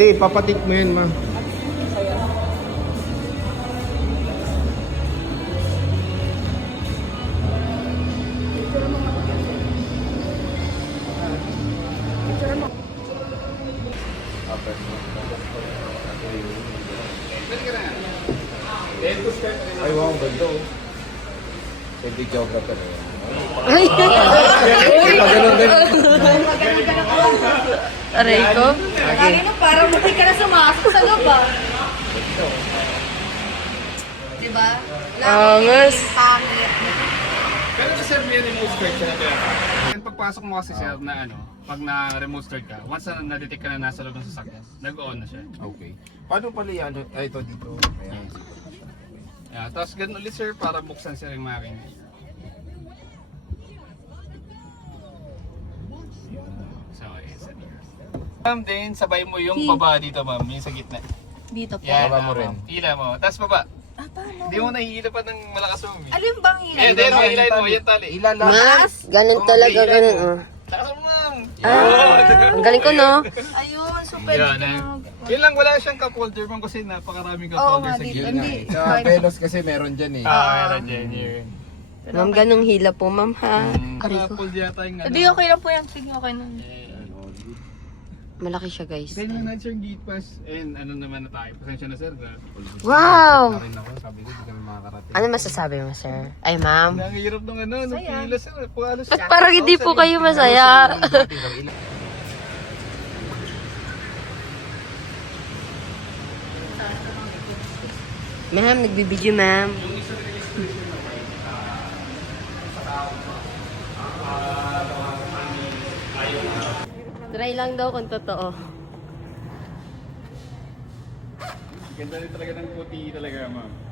Hindi, papatik mo yun, ma. Ay, wow, ang ganda oh. Pwede geographer na yan. Ay! Ganun. Aray ko. Lagi na parang hindi ka na sumasok sa loob ah. Diba? Angas. Pangit. Pero kasi may remote start siya na kaya. Yung pagpasok mo kasi sir na ano, pag na-remote start ka, once na na-detect ka na nasa loob ng sasakyan, nag-on na siya. Okay. Paano pala yan? Ay, ito dito. Ayan. Yeah, tapos ganun ulit sir para buksan sir yung makina. So, yes. Ma'am, din sabay mo yung baba dito ma'am, yung sa gitna. Dito po. Yan, Baba mo rin. Hila mo. Tapos baba. Ah, paano? Hindi mo nahihila pa ng malakas mo. Alin bang yun? Eh, then hilahin mo, yan tali. Ilala. Mas, ganun talaga, ganun oh. Takas mo ma'am. Ang galing ko, no? Ayun, so pwede Yan, ka eh. mag... Yun lang, wala siyang cup holder ma'am kasi napakaraming cup Oo holder nga, sa dito. gilid. Hindi. Sa Velos kasi meron dyan eh. Meron dyan yun. Ma'am, ganong hila po, ma'am, ha? Naka-pull yata yung ano. Hindi, okay lang po yan. Sige, okay na. Malaki siya, guys. Then yung nature gate pass, and ano naman na tayo, pasensya na sir. Wow! Rin ako, sabi ko, di kami makakarating. Ano masasabi mo, sir? Ay, ma'am. Ang hirap nung ano, nung pila sir, puhalos. Ba't parang hindi po kayo masaya? Ma'am, nagbibideo, ma'am. Try lang daw kung totoo. Ganda rin talaga ng puti talaga ma'am.